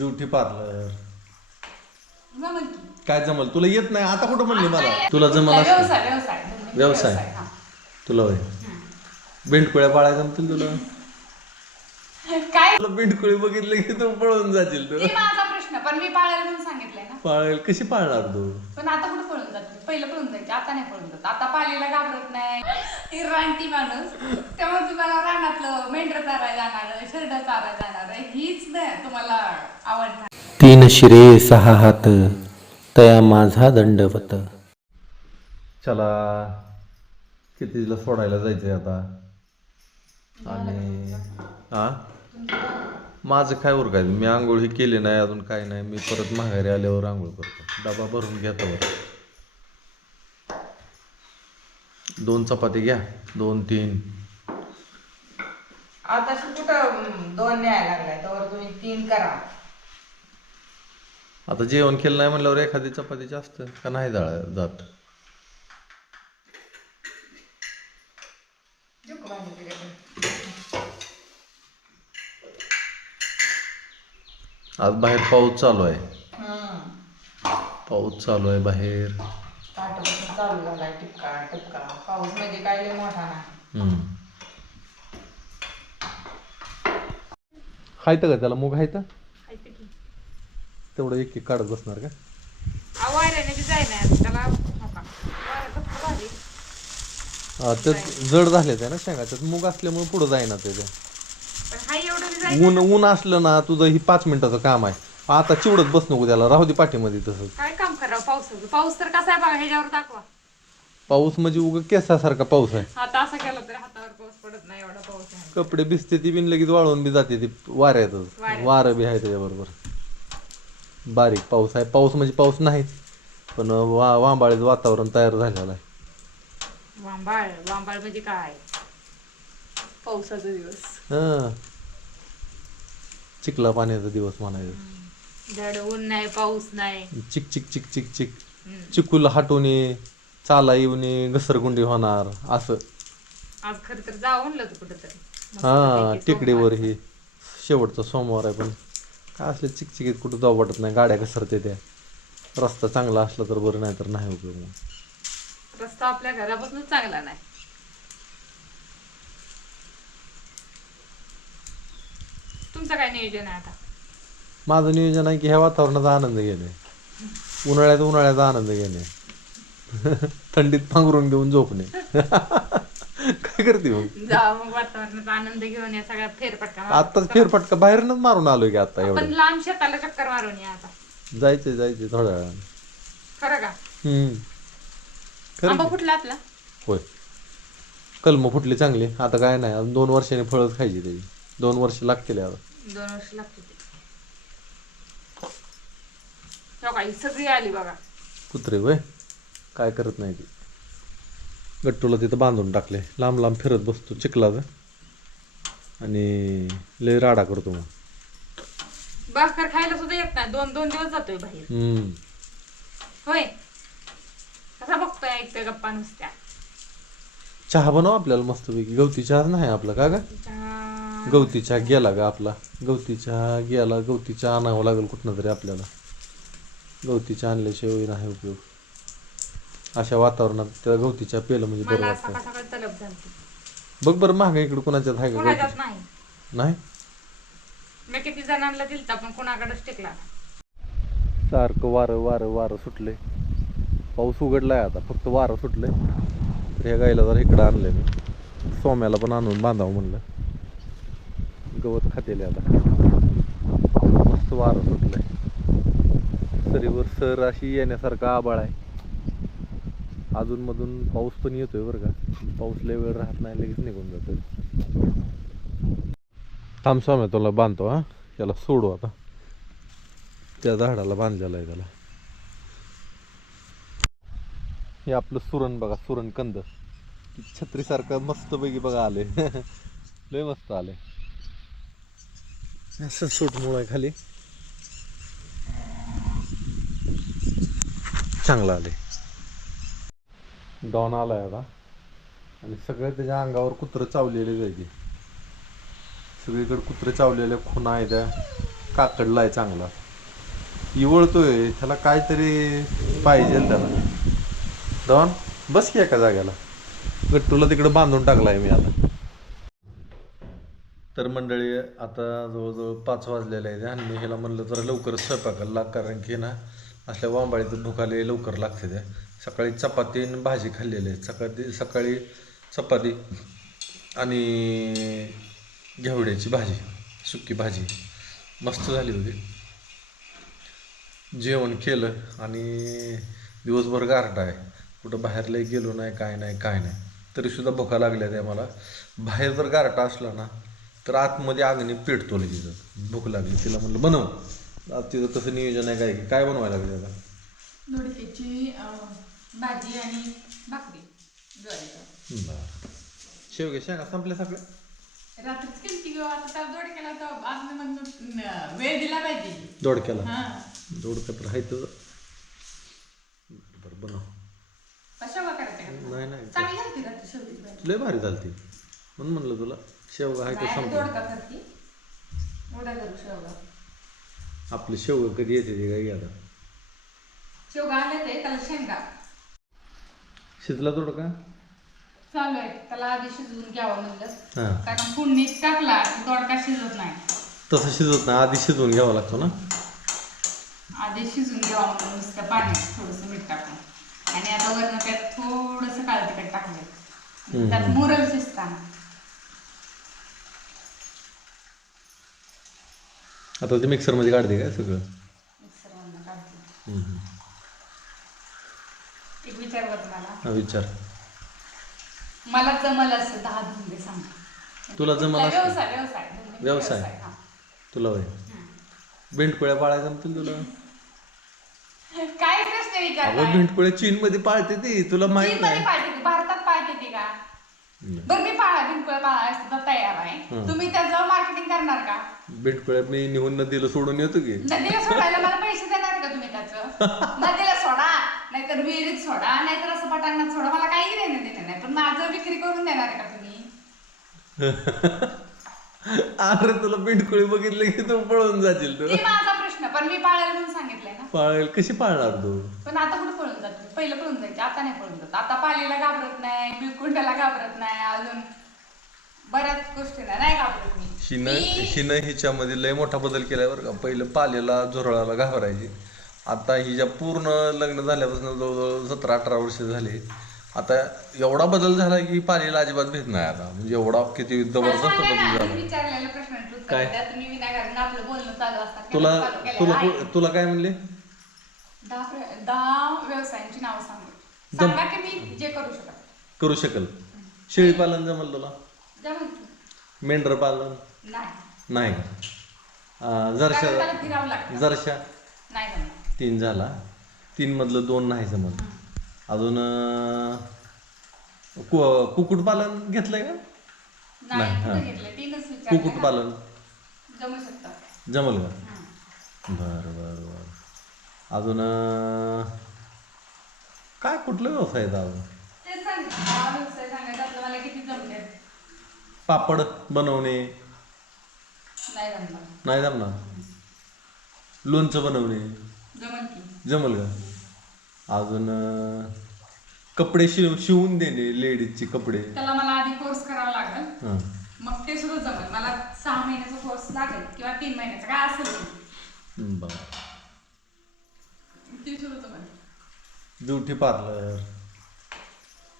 Beauty parlour. जमल की. काय जमल? तुला येत नाही? आता कुठं म्हणली मला? तुला जमल असतं व्यवसाय व्यवसाय. धंदा, व्यवसाय. हा. तुला होय. बेंडकुळ्या पाळायला जमतील तुला? काय? तुला बेंडकुळी बघितलं की तू पळून जाशील तू. ते माझा प्रश्न पण मी पाळायला म्हणून सांगितलंय ना. पाळेल कशी पाळणार तू? पण आता कुठे पळून जाते? पहिलं पळून जायचे आता नाही पळून जात. आता पालीला घाबरत नाही. रानटी माणूस त्यामुळे तुम्हाला रानातलं मेंढर चारायला जाणार शर्ट चारायला जाणार हीच नाही तुम्हाला आवडणार. तीन शिरे सहा हात तया माझा दंडवत. चला कितीला सोडायला जायचंय आता? आणि हा माझं काय वर काय मी आंघोळ ही केली नाही अजून काय नाही. मी परत माघारी आल्यावर आंघोळ करतो. डबा भरून घेतो बरं दोन चपाती घ्या. दोन तीन. आता कुठं दोन न्यायला लागलाय. तर तुम्ही तीन करा. आता जेवण केलं नाही म्हणल्यावर एखादी चपाती जास्त का नाही जात देऊ का भाजी तुझ्याकडे? आज बाहेर पाऊस चालू आहे हम्म. पाऊस चालू आहे बाहेर ताटापासून चालू झालाय टिपका टिपका पाऊस म्हणजे काय लय मोठा नाही हम्म. हायतं का त्याला मुग हायतं तेवढं एक एक काढत बसणार का वाऱ्याने बी जाय नाही त्याला हो का? वाऱ्याचं खूप भारी. हा, ते जड झाले ते ना शेंगा त्यात मूग असल्यामुळे पुढं जाईना त्याच्या ऊन ऊन असलं ना तुझं ही पाच मिनिटाचं काम आहे. आता चिवडत बस नको त्याला राहू दे पाठीमध्ये तसं. काय काम करावं पावसाचं पाऊस तर कसा आहे बघा ह्याच्यावर दाखवा. पाऊस म्हणजे उग केसासारखा पाऊस आहे. आता असं केलं तर हातावर पाऊस पडत नाही एवढा पाऊस आहे. कपडे भिजते ती बिन लगेच वाळून बी जाते ती वाऱ्यातच वाऱ्यात. वारं बी आहे त्याच्याबरोबर. बारीक पाऊस आहे. पाऊस म्हणजे पाऊस नाहीच पण वा वांबाळीचं वातावरण तयार झालेलं आहे. वांबाळ वांबाळ म्हणजे काय? पावसाचा दिवस. हा. चिखला पाण्याचा दिवस म्हणायचं. झाड ऊन नाही पाऊस नाही. चिक चिक चिक चिक चिक. हम्म. चिकूला हाटून ये, चाला येऊन घसरगुंडी होणार असं. आज खरं तर कुठंतरी. हा मस्तपैकी टेकडीवर हे. शेवटचा सोमवार आहे पण काय असलं चिकचिकीत कुठं जाऊ वाटत नाही गाड्या घसरते त्या. रस्ता चांगला असला तर बरं नाही तर नाही उपयोग मग. रस्ता आपल्या घरापासून चांगला नाही. तुमचं काय नियोजन आहे आता? माझं नियोजन आहे की ह्या वातावरणाचा आनंद घेणे. उन्हाळ्यात उन्हाळ्याचा आनंद घेणे. थंडीत पांघरून घेऊन झोपणे. काय करते मग? जा मग वातावरणाचा आनंद घेऊन या सगळ्या फेरफटका मारून. आत्ताच फेरफटका बाहेरनच मारून आलोय की आता एवढं. लांब शेताला चक्कर मारून या आता. जायचंय जायचंय थोड्या वेळाने. खरं का? हम्म. खरं आंबा की? कुठला आपला? होय. कलम फुटली चांगली. आता काय नाही अजून दोन वर्षांनी फळच खायची त्याची. दोन वर्ष लागतील आता. दोन वर्ष लागते ते. हो का, ही सगळी आली बघा. कुत्रे वय काय करत नाही ती. गट्टूला तिथं बांधून टाकले. लांब लांब फिरत बसतो चिखलाचं आणि लय राडा करतो मग. भाकर खायला सुद्धा येत नाही. दोन दोन दिवस जातोय बाहेर. हम्म. होय? कसा बघतोय ऐकतोय गप्पा नुसत्या. चहा बनव आपल्याला मस्तपैकी. गवती चहा नाही आपला का ग? तिच्या- गवती चहा गेला का आपला. गवती चहा गेला गवती चहा आणावं लागेल कुठनं तरी आपल्याला. गवती चहा आणल्याशिवाय नाही उपयोग. अशा वातावरणात त्या गवती चहा पिलं म्हणजे बरं मला वाटतं. सकाळ सकाळ तलब झाली बघ बरं महागा इकडे कोणाच्यात आहे का गवती? चहा? नाही. नाही? मी किती जणांना दिलता पण कोणाकडेच टिकला सारखं वारं वारं वारं सुटले पाऊस उघडलाय आता फक्त वारं सुटलंय. तर ह्या गाईला जरा इकडं आणलंय मी. सोम्याला पण आणून बांधावं म्हणलं. गवत खातेले आता. मस्त वारं सुटलंय. सरीवर सर अशी येण्यासारखं आबाळ आहे. अजूनमधून पाऊस पण येतोय बरं का. पाऊस लय वेळ राहत नाही लगेच निघून जातोय. थांब तुला बांधतो हा. त्याला सोडू आता. त्या झाडाला बांधलेलं आहे त्याला. हे आपलं सुरण बघा सुरण कंद. छत्रीसारखं मस्त पैकी बघा आले लय मस्त आले असं सूट आहे खाली चांगलं आले डॉन आलाय आता. आणि सगळे त्याच्या अंगावर कुत्रं चावलेले जायचे सगळीकडे कुत्रे चावलेले खुणा आहे त्या. आहे चांगला. इवळतोय त्याला काहीतरी पाहिजे त्याला. डॉन बस की एका जाग्याला. गट्टूला तिकडे बांधून टाकलाय मी आता. तर मंडळी आता जवळजवळ पाच वाजलेले आहेत. आणि मी ह्याला म्हणलं जरा लवकर स्वयंपाकाला लाग कारण की ना असल्या वांबाळीचं भुकाले लवकर लागते त्या सकाळी चपाती आणि भाजी खाल्लेली आहे सकाळी सकाळी चपाती आणि घेवड्याची भाजी सुकी भाजी. मस्त झाली होती. जेवण केलं आणि दिवसभर गारठा आहे. कुठं बाहेर लई गेलो नाही काय नाही काय नाही. तरीसुद्धा भुका लागल्या त्या मला. बाहेर जर गारटा असला ना तर आतमध्ये आगणी पेटतो तिथं. भूक लागली. तिला म्हणलं बनव. आज तिथं कसं नियोजन आहे काय? काय बनवायला लागलं आता? दोडक्याची भाजी आणि भाकरी. ज्वारीचं. बरं. शेवगे शेंगा संपल्या सगळ्या? रात्रीच केली ग. आता त्या दोडक्याला तर आज मी म्हणतो वेळ दिला पाहिजे. दोडक्याला? हा. दोडक्या तर आहे तुझं. बरं बनव. करायचं? नाही नाही. चांगली झाली रात्री शेवटीची भाजी. लय भारी झालती. म्हणून म्हणलं तुला. शेवगा आहे का नाही संपलं? दोडका करते. एवढा करू शेवगा. आपली शेवगा कधी येते ते काय आता? शेवगा आले ते त्याला शेंगा. शिजला दोडका चालू आहे. त्याला आधी शिजवून घ्यावं म्हणलं. हां. कारण फोडणीत टाकला की दोडका शिजत नाही. तसं शिजत नाही आधी शिजवून घ्यावा लागतो ना? आधी शिजून घ्यावं म्हणून नुसतं पाण्यात थोडंसं मीठ टाकून. आणि आता वरनं त्यात थोडंसं काळं तिखट टाकलंय. त्यात मुरल शिजताना. आता ते मिक्सरमध्ये काढते काय सगळं? मिक्सरवरनं काढते. हम्म, हम्म. एक विचार बघ मला. हा विचार. मला जमल असं दहा धंदे सांग. तुला जमल असं? व्यवसाय व्यवसाय. धंदे, व्यवसाय? हा. तुला वय भेंडकुळ्या पाळायला जमतील तुला. काय प्रश्न अगं भेंडकुळ्या मध्ये पाळते ती. तुला माहीत चीनमध्ये नाही. भारतात ती का? नाही. बरं मी सुद्धा तयार आहे. तुम्ही त्याचं मार्केटिंग करणार का? भेंडकुळ्या मी निहून नदीला सोडून येतो की? नदीला सोडायला मला पैसे देणार का तुम्ही त्याचं? नदीला सोडा नाहीतर विहिरीत सोडा नाहीतर असं पटांगणात सोडा. मला काही देणं देणं नाही पण माझं विक्री करून देणार का तुम्ही? अरे तुला भेंडकुळी बघितलं की तू पळून जाशील तू. ते माझा प्रश्न पण मी पाळायला म्हणून सांगितलंय ना. पाळेल? कशी पाळणार तू? पण आता कुठे पळून जातो? पहिलं पळून जायचे आता नाही पळून जात. आता पालीला घाबरत नाही बिलकुंडाला घाबरत नाही अजून बऱ्याच गोष्टींना नाही घाबरत मी हिनं मी- हिनं हिच्यामध्ये लय मोठा बदल केलाय बरं का. पहिलं पालेला झुरळाला घाबरायची. आता हिच्या पूर्ण लग्न झाल्यापासून जवळजवळ सतरा अठरा वर्ष झाली. आता एवढा बदल झाला की पालेला अजिबात भेट नाही आता. म्हणजे एवढा किती जबरदस्त बदल झाला. मी विचारलेल्या प्रश्नांची उत्तर काय? द्या. तुम्ही विनाकारण आपलं बोलणं चालू असतात तुला केलं तुला. तुला काय म्हणले? दहा प्र- दहा व्यवसायांची नावं सांगू. सांगा की मी जे करू शकत. करू शकेल. शेळी पालन जमल तुला? मेंढर पालन? नाही. नाही. का अं, कारण जरशा त्याला फिरावं लागतं. जरशा? नाही तीन झाला. तीन मधलं दोन नाही जमत. अजून अं, कु- कुक्कुटपालन घेतलंय का? नाही नाही, कुठं. घेतलं तीनच विचार कुक्कुटपालन जमू शकतं. जमल का? हं. बरं बरं बरं. अजून अं, काय कुठलं व्यवसाय आहेत अजून तेच सांगितलं. दहा व्यवसाय सांगायचं आपलं. मला किती जमले पापड बनवणे. नाही जमणार. नाही जमणार? लोणचं बनवणे. जमल की. जमल का? अजून अं, कपडे शिव शिवून देणे लेडीजचे कपडे. त्याला मला आधी कोर्स करावा लागेल. हां. मग ते जमल. मला सहा महिन्याचा कोर्स लागेल किंवा तीन महिन्याचा काय असेल ते. जमल. Beauty parlour.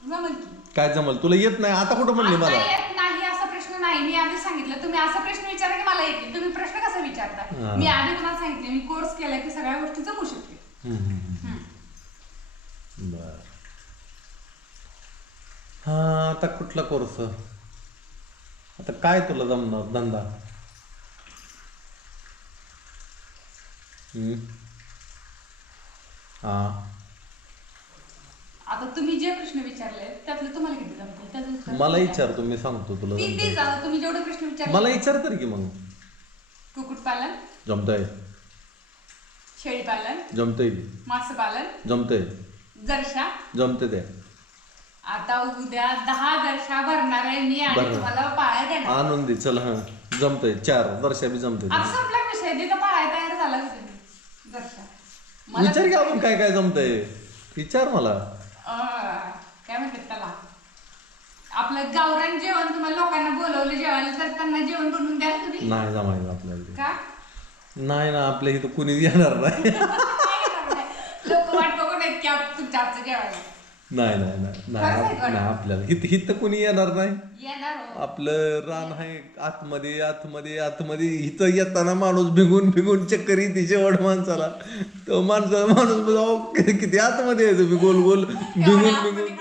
जमल की. काय जमल? तुला येत नाही? आता कुठं म्हणले आता मला येत नाही असा. नाही मी आधी सांगितलं तुम्ही असा प्रश्न विचारा की मला येतील. तुम्ही प्रश्न कसा. विचारता? मी आधी तुम्हाला सांगितले मी कोर्स केला की सगळ्या गोष्टी जमू शकते. बर. हा आता कुठला कोर्स आता काय तुला जमणार धंदा. हा. आता तुम्ही जे प्रश्न विचारले त्यातले तुम्हाला किती जमतील मला तुम्ही विचारतो मी सांगतो तुला ती जाऊ तुम्ही जेवढे प्रश्न विचारले. मला विचार तर की मग? कुक्कुटपालन जमतंय? शेळीपालन जमतंय? मासपालन जमतंय? जरशा. जमते ते. आता उद्या दहा जरशा भरणार आहे मी आणि. तुम्हाला पाळ्या देणार. आनंदी चल हा. जमतंय चार वर्षा बी जमते आता संपला विषय तिथं तयार झाला तुम्ही मला विचार की आपण काय काय जमतंय? विचार मला. अं, काय म्हणतात? त्याला आपलं गावरान जेवण तुम्हाला लोकांना बोलवलं जेवायला तर त्यांना जेवण बनवून द्या ना तुम्ही? नाही जमायचं आपल्याला ते. का? नाही ना आपल्या इथं कुणीच येणार नाही. लोक वाट बघून आहेत की आप- तुमच्या हातचं जेवायला नाही नाही नाही नाही आप-? नाही आपल्याला. हित हित कुणी येणार नाही. येणार हो. आपलं रान आहे आतमध्ये आतमध्ये आतमध्ये. इथं येताना माणूस भिगून भिगून चक्कर येते शेवट माणसाला. तो माणसा माणूस जाऊ किती आतमध्ये तुम्ही? गोल गोल भिगून एवढ्या भिगून. आतमध्ये?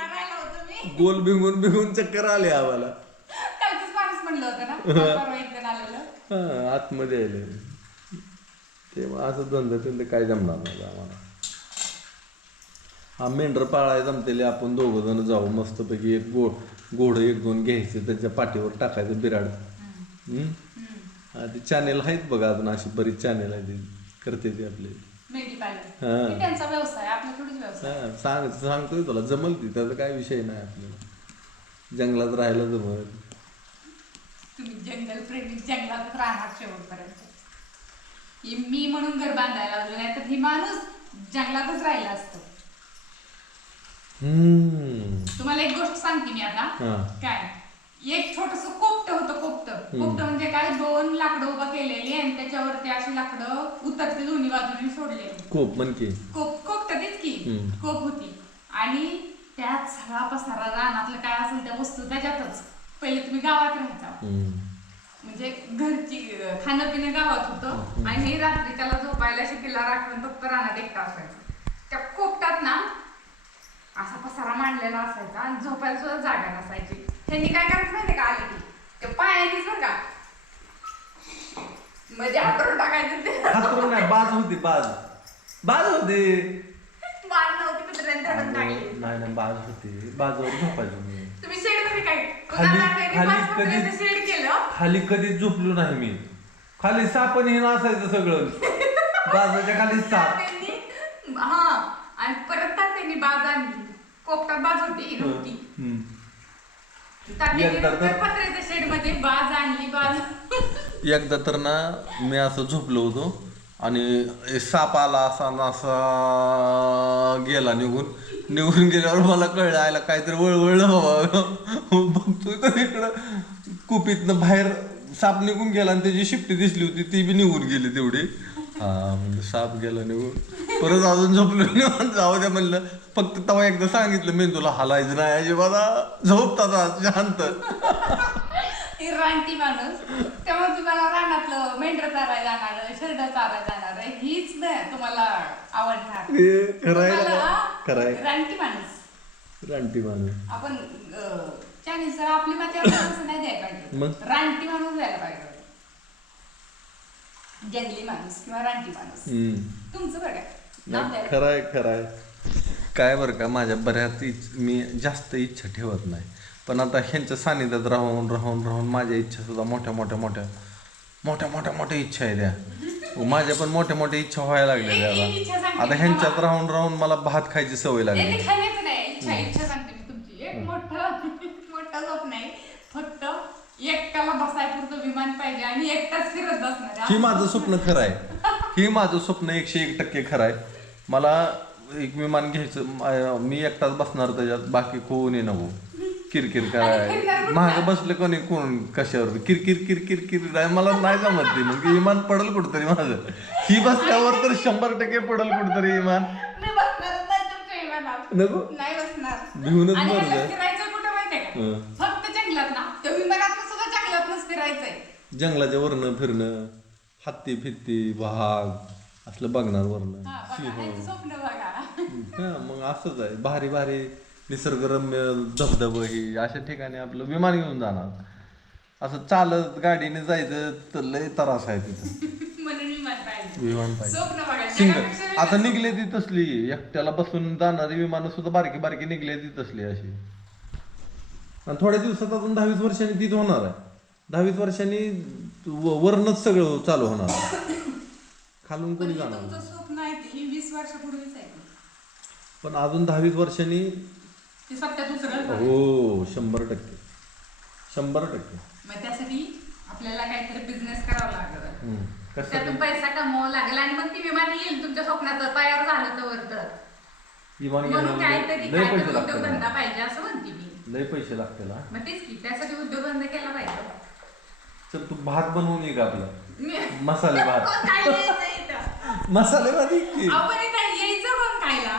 गोल भिगून भिगून चक्कर आले आम्हाला. कालचंच माणूस म्हणलं होतं ना? परवा एक जण आलेलं. हा आतमध्ये आले. ते असं धंदा त्यांना काय जमणार नाही आम्हाला. हा मेंढर पाळाय जमतेले आपण दोघं जण जाऊ मस्तपैकी एक गो घोडं एक दोन घ्यायचे त्याच्या पाठीवर टाकायचं बिराड. हम्म? हा, ते चॅनेल आहेत बघा अजून अशी बरीच चॅनेल आहे ती करते ते आपले. पाहिलं. त्यांचा व्यवसाय आपला थोडीच व्यवसाय. सांग सांगतोय तुला जमल ती त्याचा काय विषय नाही आपल्याला. जंगलात राहायला जमल. तुम्ही जंगल प्रेमी जंगलातच राहणार शेवटपर्यंत. मी म्हणून घर बांधायला लागलो नाही तर ही माणूस जंगलातच राहिला असतो. हम्म. तुम्हाला एक गोष्ट सांगते मी आता. काय? एक छोटस कोपट होतं कोपट. कोपट म्हणजे काय दोन लाकडं उभा केलेली आणि त्याच्यावरती अशी लाकडं उतरते दोन्ही बाजूने सोडलेली. खूप म्हण की. कोप कोपट तीच की. कोप होती. आणि त्यात सगळा पसारा रानातलं काय असेल त्या वस्तू त्याच्यातच. पहिले तुम्ही गावात राहायचा. म्हणजे घरची खाणं पिणं गावात होतं. आणि रात्री त्याला झोपायला शिटीला राखून फक्त रानात एकटा असायचं. त्या कोपटात ना असा पसारा मांडलेला असायचा आणि झोपायला सुद्धा जागा नसायची. त्यांनी काय करायचं माहितीये का? आले की ते पायानेच बरं का? म्हणजे हातरून टाकायचं ते. हातरून नाही बाज होती बाज. बाज होते. मार नव्हती कुत्र्याने धरून टाकली. नाही नाही बाज होती. बाजूवर झोपायचो मी. तुम्ही शेडमध्ये काय? खाली- खाली कधी- शेड केलं. खाली कधीच झोपलो नाही मी. खाली सापण हे असायचं सगळं. बाजाच्या खाली साप. त्यांनी हा आणि परत तात्यांनी बाज आणली. कोपटात बाज होती नव्हती. एकदा तर- नंतर पत्र्याच्या शेडमध्ये बाज आणली बाज. एकदा तर ना मी असं झोपलो होतो आणि साप आला असा ना असा गेला निघून. निघून गेल्यावर मला कळलं आयला काहीतरी वळवळलं बाबा. बघतोय तर इकडं कुपीतनं बाहेर साप निघून गेला आणि त्याची शिफ्टी दिसली होती ती बी निघून गेली तेवढी. हा म्हणजे साप गेला निघून. परत अजून झोपलो निघून जाऊ द्या म्हणलं. फक्त तेव्हा एकदा सांगितलं मी तुला हलायचं नाही अजिबात झोपतात शांत. ही रानटी माणूस. त्यामुळे तुम्हाला रानातलं मेंढर चाराय जाणार शर्ट चाराय जाणार हीच नाही तुम्हाला आवडणार. रानटी माणूस. रानटी माणूस. आपण चायनीज आपली माती नाही द्यायला पाहिजे? रानटी माणूस द्यायला पाहिजे. जंगली माणूस किंवा रानटी माणूस. तुमचं बघा नाही, खरं आहे खरं आहे. काय बरं का माझ्या बऱ्याच इच मी जास्त इच्छा ठेवत नाही. पण आता ह्यांच्या सानिध्यात राहून राहून राहून माझ्या इच्छा सुद्धा मोठ्या मोठ्या मोठ्या मोठ्या मोठ्या मोठ्या इच्छा आहे त्या. माझ्या पण मोठ्या मोठ्या इच्छा व्हायला लागल्या एक- एक इच्छा आता सांगते आता मी ह्यांच्यात. राहून राहून मला भात खायची सवय लागली. नाही, ते खाण्याचं नाही. इच्छा इच्छा सांगते मी तुमची. एक मोठं मोठं स्वप्न आहे फक्त एकट्याला बसायपुरतं विमान पाहिजे आणि एकटाच फिरत बसणार ही माझं स्वप्न खरं आहे. ही माझं स्वप्न एकशे एक टक्के खरं आहे. मला एक विमान घ्यायचं मा- एकटाच बसणार त्याच्यात बाकी कोणी नको किरकिर काय? महाग बसले कोणी? कोण? कशावर? किरकिर किरकिर किर मला नाही जमत ते. मग विमान पडल कुठतरी माझं ही बसल्यावर तर शंभर टक्के पडल कुठतरी विमानात नको? नाही बसणार. भिवूनच हं. फक्त जंगलात ना. फिरायचंय जंगलाच्या वरनं फिरणं हत्ती फित्ती वाघ असलं बघणार वरनं. हा बघा सिंह ह्याचं स्वप्न बघा. हा मग असंच आहे. भारी भारी निसर्गरम्य धबधब ही अशा ठिकाणी आपलं विमान घेऊन जाणार. असं चालत गाडीने जायचं तर लय त्रास आहे तिथं. म्हणून विमान पाहिजे. विमान पाहिजे. स्वप्न बघा सिंगल जगापेक्षा आता. निघले ती तसली. एकट्याला बसून जाणारी विमानं सुद्धा बारकी बारकी निघले ती तसली अशी. आणि थोड्या दिवसात अजून दहावीस वर्षांनी तीच होणार आहे. दहावीस वर्षांनी व- वरनच सगळं चालू होणार. खालून कोणी जाणार. स्वप्न आहे ते, हे वीस वर्षापूर्वीच आहे पण अजून दहावीस वर्षांनी ते सत्यात उतरल हो शंभर टक्के. शंभर टक्के. मग त्यासाठी आपल्याला काहीतरी बिझनेस करावा लागत हम्म. त्यातून पैसा कमवावा लागेल आणि मग ती विमान येईल तुमच्या स्वप्नात. तयार झालं तर वर तर. विमान म्हणून घ्यायला काहीतरी लय पैसे काहीतरी लागतात उद्योगधंदा. पाहिजे असं म्हणते मी. लय पैसे लागतील हा. मग तेच की त्यासाठी उद्योगधंदा केला पाहिजे. चल तू भात बनवून ये का आपला मसाले भात? मसाले भात ये की. आपण इथं यायचं कोण खायला?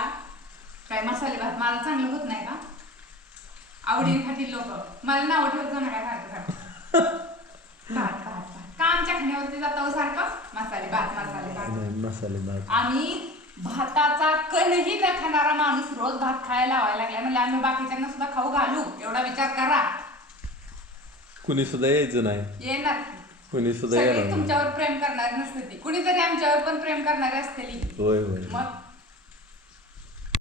काय मसाले भात? मला चांगलं होत नाही का? आवडीने खातील लोक. मला नाव ठेवत ना काय सारखं भात भात भात. का आमच्या खाण्यावरती जाता हो सारखं? मसाले भात मसाले भात. मसाले भात. आम्ही भाताचा कणही न खाणारा माणूस रोज भात खायला लावायला लागलाय. म्हणजे आम्ही बाकीच्यांना सुद्धा खाऊ घालू. एवढा विचार करा. कुणी सुद्धा यायचं नाही. येणार. कुणी सुद्धा सगळे येणार नाही. तुमच्यावर प्रेम करणारे नसते ती. कुणीतरी आमच्यावर पण प्रेम करणारे असतेली होय होय. मग